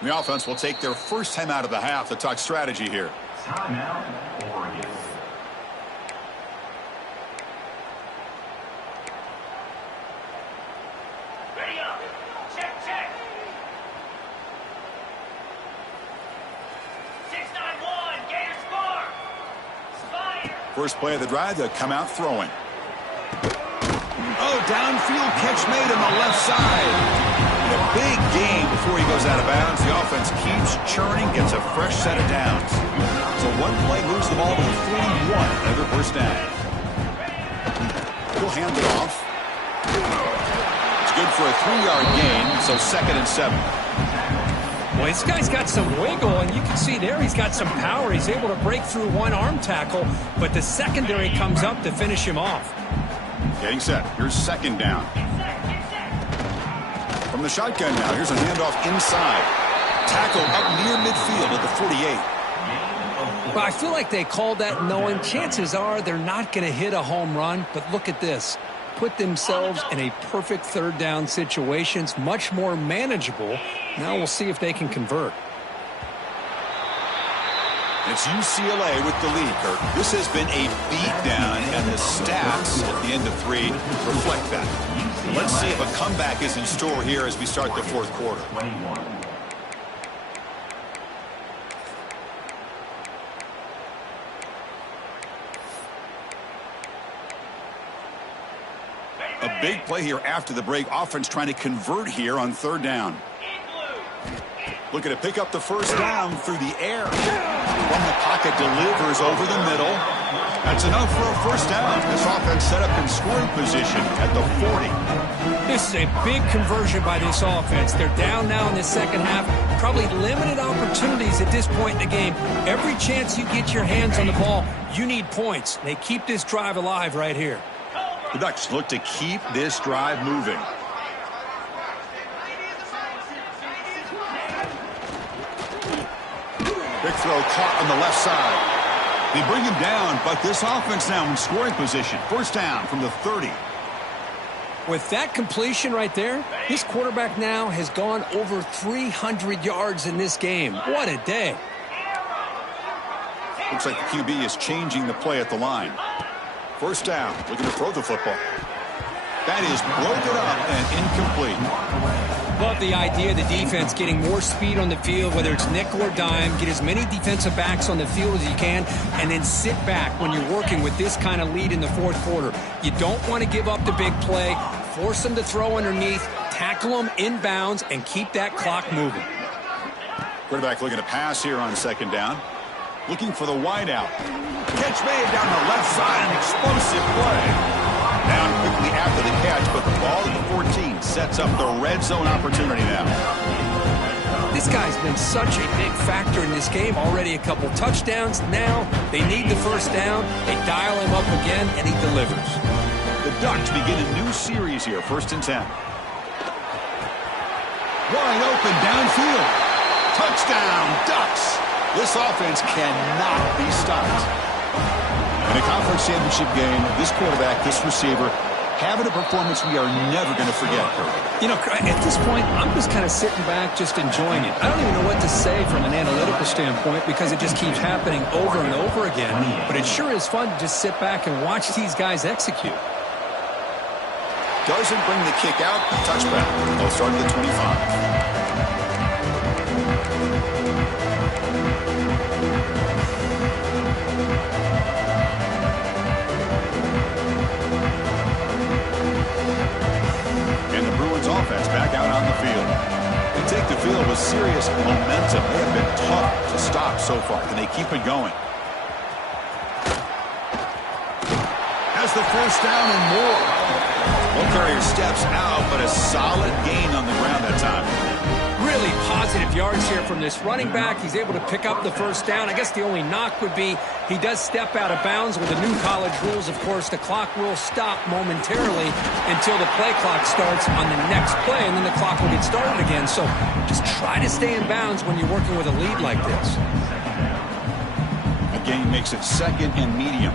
The offense will take their first time out of the half to talk strategy here. Timeout, Oregon. Ready up. Check. 691, Gators score. Spire. First play of the drive, they'll come out throwing. Oh, downfield catch made on the left side. A big gain before he goes out of bounds. The offense keeps churning, gets a fresh set of downs. So one play moves the ball to the 41. Another first down. He'll hand it off. It's good for a 3-yard gain, so 2nd and 7. Well, this guy's got some wiggle, and you can see there he's got some power. He's able to break through one arm tackle, but the secondary comes up to finish him off. Getting set. Here's 2nd down. From the shotgun now, here's a handoff inside. Tackle up near midfield at the 48. Well, I feel like they called that knowing chances are they're not going to hit a home run, but look at this. Put themselves in a perfect third down situation. It's much more manageable. Now we'll see if they can convert. It's UCLA with the lead, Kirk. This has been a beatdown, and the stats at the end of 3 reflect that. Let's see if a comeback is in store here as we start the fourth quarter. 21. A big play here after the break. Offense trying to convert here on 3rd down. Looking to pick up the first down through the air. From the pocket, delivers over the middle. That's enough for a first down. This offense set up in scoring position at the 40. This is a big conversion by this offense. They're down now in the second half. Probably limited opportunities at this point in the game. Every chance you get your hands on the ball, you need points. They keep this drive alive right here. The Ducks look to keep this drive moving. Big throw caught on the left side. They bring him down, but this offense now in scoring position. First down from the 30. With that completion right there, this quarterback now has gone over 300 yards in this game. What a day. Looks like the QB is changing the play at the line. First down, looking to throw the football. That is broken up and incomplete. Love the idea of the defense getting more speed on the field, whether it's nickel or dime. Get as many defensive backs on the field as you can, and then sit back when you're working with this kind of lead in the fourth quarter. You don't want to give up the big play. Force them to throw underneath, tackle them inbounds, and keep that clock moving. Quarterback looking to pass here on 2nd down. Looking for the wide out. Catch made down the left side, an explosive play. Down quickly after the catch, but the ball at the 14 sets up the red zone opportunity now. This guy's been such a big factor in this game. Already a couple touchdowns. Now they need the first down. They dial him up again, and he delivers. The Ducks begin a new series here, 1st and 10. Wide open downfield. Touchdown, Ducks. This offense cannot be stopped. In a conference championship game, this quarterback, this receiver, having a performance we are never going to forget. You know, at this point, I'm just kind of sitting back, just enjoying it. I don't even know what to say from an analytical standpoint because it just keeps happening over and over again. But it sure is fun to just sit back and watch these guys execute. Doesn't bring the kick out. Touchback. They'll start at the 25. Offense back out on the field. They take the field with serious momentum. They have been tough to stop so far. Can they keep it going? Has the first down and more. Ball carrier steps out, but a solid gain on the ground that time. Really positive yards here from this running back. He's able to pick up the first down. I guess the only knock would be he does step out of bounds with the new college rules. Of course, the clock will stop momentarily until the play clock starts on the next play, and then the clock will get started again. So just try to stay in bounds when you're working with a lead like this. A gain makes it second and medium.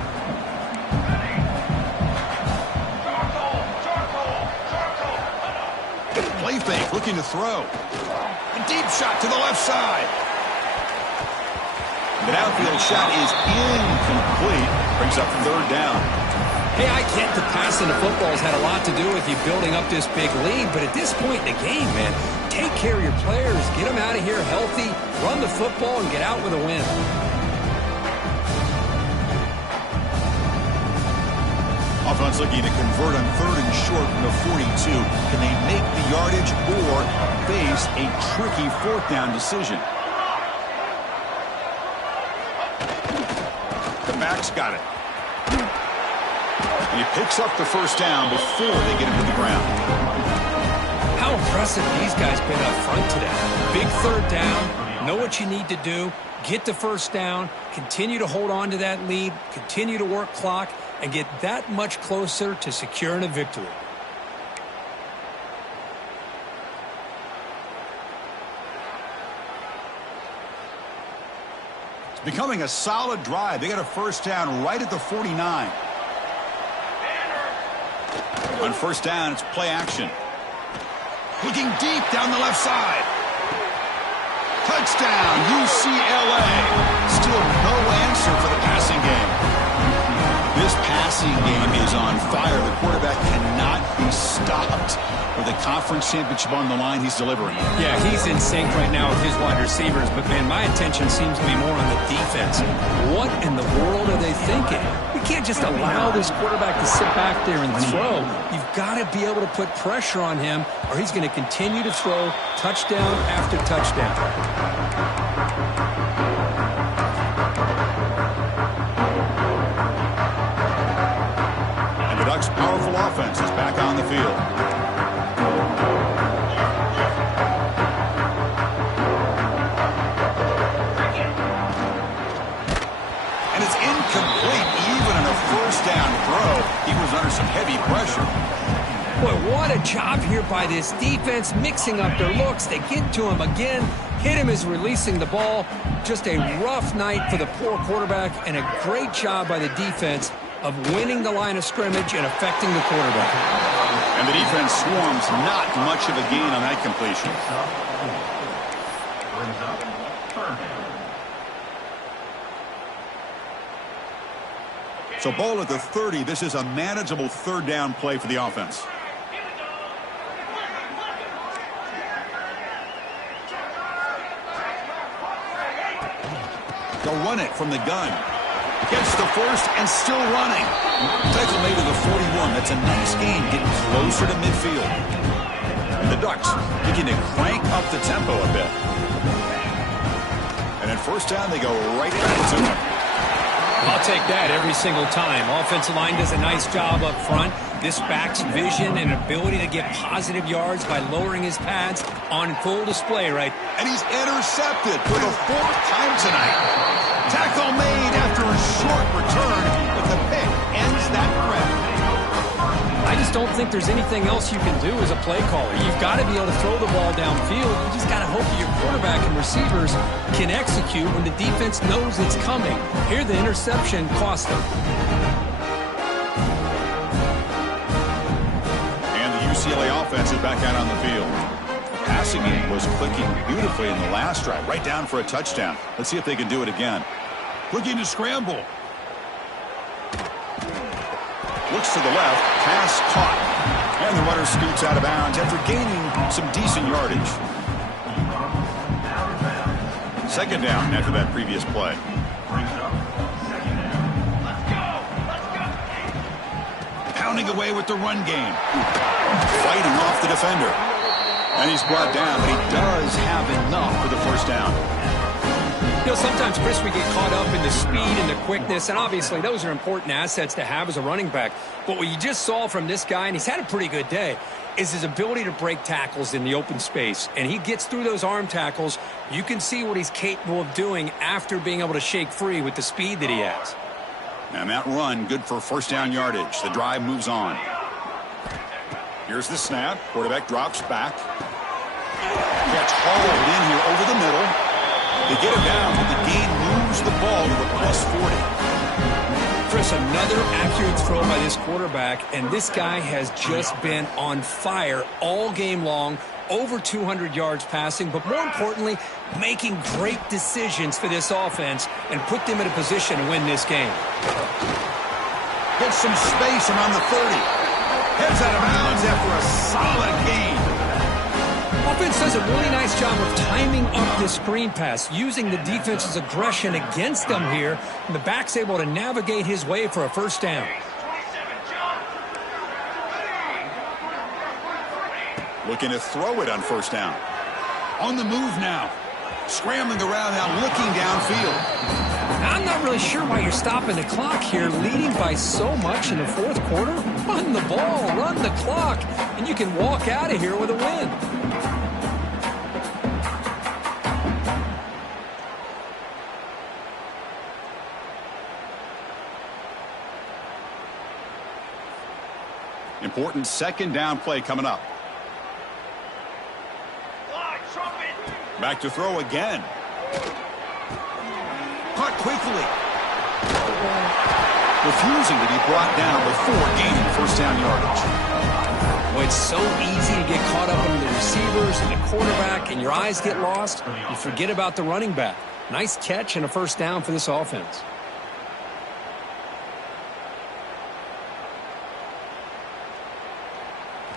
Play fake, looking to throw. A deep shot to the left side. The downfield shot is incomplete. Brings up third down. Hey, I get the passing of football has had a lot to do with you building up this big lead, but at this point in the game, man, take care of your players. Get them out of here healthy, run the football, and get out with a win. Offense looking to convert on third and short from the 42. Can they make the yardage or face a tricky fourth down decision? The back's got it. And he picks up the first down before they get him to the ground. How impressive these guys been up front today. Big third down. Know what you need to do. Get the first down. Continue to hold on to that lead. Continue to work clock. And get that much closer to securing a victory. It's becoming a solid drive. They got a first down right at the 49. On first down, it's play action. Looking deep down the left side. Touchdown, UCLA. Still no answer for the passing game. This passing game is on fire. The quarterback cannot be stopped. With the conference championship on the line, he's delivering. Yeah, he's in sync right now with his wide receivers, but, man, my attention seems to be more on the defense. What in the world are they thinking? We can't just allow this quarterback to sit back there and throw. You've got to be able to put pressure on him, or he's going to continue to throw touchdown after touchdown. The Ducks' powerful offense is back on the field. And it's incomplete. Even in a first down throw, he was under some heavy pressure. Boy, what a job here by this defense, mixing up their looks. They get to him again. Hit him as releasing the ball. Just a rough night for the poor quarterback, and a great job by the defense of winning the line of scrimmage and affecting the quarterback. And the defense swarms, not much of a gain on that completion. So ball at the 30. This is a manageable third down play for the offense. They'll run it from the gun. Gets the first and still running. Tackle made to the 41. That's a nice gain, getting closer to midfield. And the Ducks looking to crank up the tempo a bit. And at first down, they go right back to him. I'll take that every single time. Offensive line does a nice job up front. This back's vision and ability to get positive yards by lowering his pads on full display, right? And he's intercepted for the fourth time tonight. Tackle made after a short return, but the pick ends that threat. I just just don't think there's anything else you can do as a play caller. You've got to be able to throw the ball downfield. You just got to hope that your quarterback and receivers can execute when the defense knows it's coming. Here, the interception cost them. And the UCLA offense is back out on the field. The passing game was clicking beautifully in the last drive, right down for a touchdown. Let's see if they can do it again. Looking to scramble. Looks to the left, pass caught. And the runner scoots out of bounds after gaining some decent yardage. Second down after that previous play. Pounding away with the run game. Fighting off the defender. And he's brought down, but he does have enough for the first down. You know, sometimes, Chris, we get caught up in the speed and the quickness, and obviously those are important assets to have as a running back. But what you just saw from this guy, and he's had a pretty good day, is his ability to break tackles in the open space. And he gets through those arm tackles. You can see what he's capable of doing after being able to shake free with the speed that he has. And that run, good for first down yardage. The drive moves on. Here's the snap. Quarterback drops back. Gets hauled in here over the middle. They get him down, but the gain moves the ball to the +40. Chris, another accurate throw by this quarterback, and this guy has just been on fire all game long, over 200 yards passing, but more importantly, making great decisions for this offense and put them in a position to win this game. Gets some space around the 30. Heads out of bounds after a solid gain. Offense does a really nice job of timing up this screen pass, using the defense's aggression against them here, and the back's able to navigate his way for a first down. Looking to throw it on first down. On the move now. Scrambling around now, looking downfield. I'm not really sure why you're stopping the clock here, leading by so much in the fourth quarter. Run the ball, run the clock, and you can walk out of here with a win. Important second down play coming up. Back to throw again. Caught quickly. Refusing to be brought down before gaining first down yardage. Well, it's so easy to get caught up on the receivers and the quarterback, and your eyes get lost. You forget about the running back. Nice catch and a first down for this offense.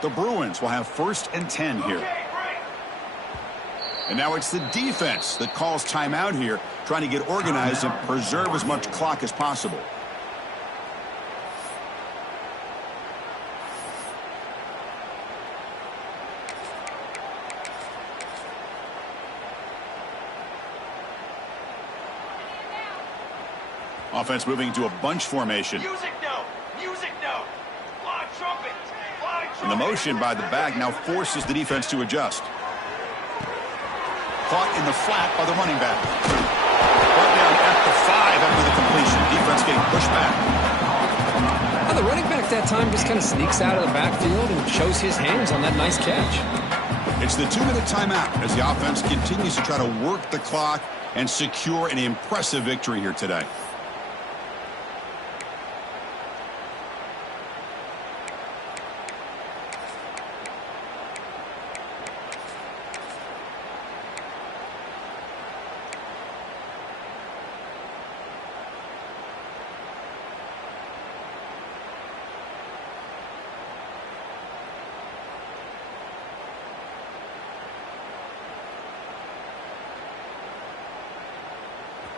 The Bruins will have 1st and 10 here. And now it's the defense that calls timeout here, trying to get organized and preserve as much clock as possible. Offense moving to a bunch formation. Music note! Music note! Fly trumpet! Fly trumpet! And the motion by the back now forces the defense to adjust. Caught in the flat by the running back. Brought down at the 5 after the completion. Defense getting pushed back. Well, the running back that time just kind of sneaks out of the backfield and shows his hands on that nice catch. It's the 2-minute timeout as the offense continues to try to work the clock and secure an impressive victory here today.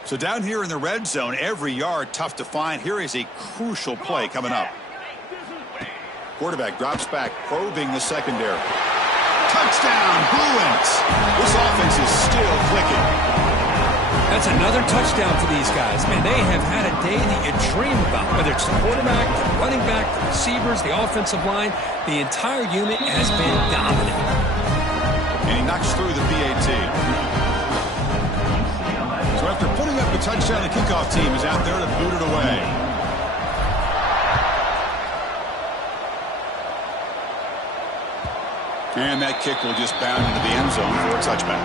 So down here in the red zone, every yard tough to find. Here is a crucial play coming up. Quarterback drops back, probing the secondary. Touchdown, Bruins! This offense is still clicking. That's another touchdown for these guys. Man, they have had a day that you dream about, whether it's the quarterback, the running back, the receivers, the offensive line. The entire unit has been dominant. And he knocks through the PAT. So after putting up a touchdown, the kickoff team is out there to boot it away. And that kick will just bound into the end zone for a touchback.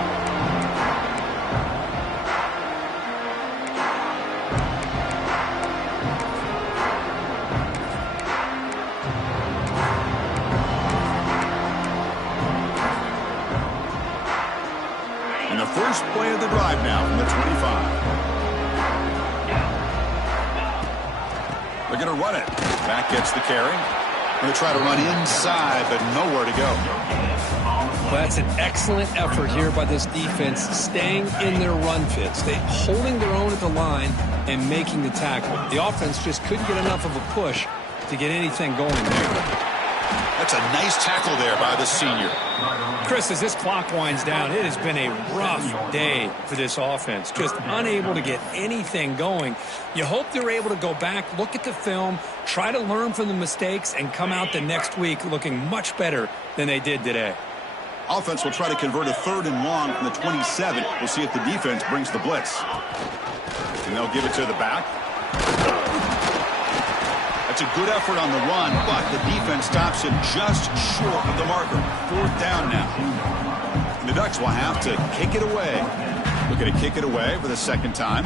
And the first play of the drive now from the 25. They're going to run it. Back gets the carry. Going to try to run inside, but nowhere to go. Well, that's an excellent effort here by this defense, staying in their run fits. They holding their own at the line and making the tackle. The offense just couldn't get enough of a push to get anything going there. That's a nice tackle there by the senior. Chris, as this clock winds down, it has been a rough day for this offense. Just unable to get anything going. You hope they're able to go back, look at the film, try to learn from the mistakes, and come out the next week looking much better than they did today. Offense will try to convert a 3rd and long from the 27. We'll see if the defense brings the blitz. And they'll give it to the back. That's a good effort on the run, but the defense stops him just short of the marker. 4th down now. And the Ducks will have to kick it away. Looking to kick it away for the 2nd time.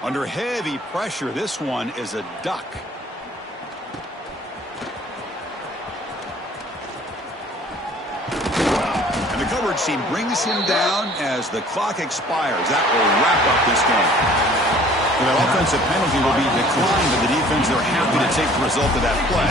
Under heavy pressure, this one is a duck. And the coverage team brings him down as the clock expires. That will wrap up this game. And that offensive penalty will be declined, but the defense, they're happy to take the result of that play.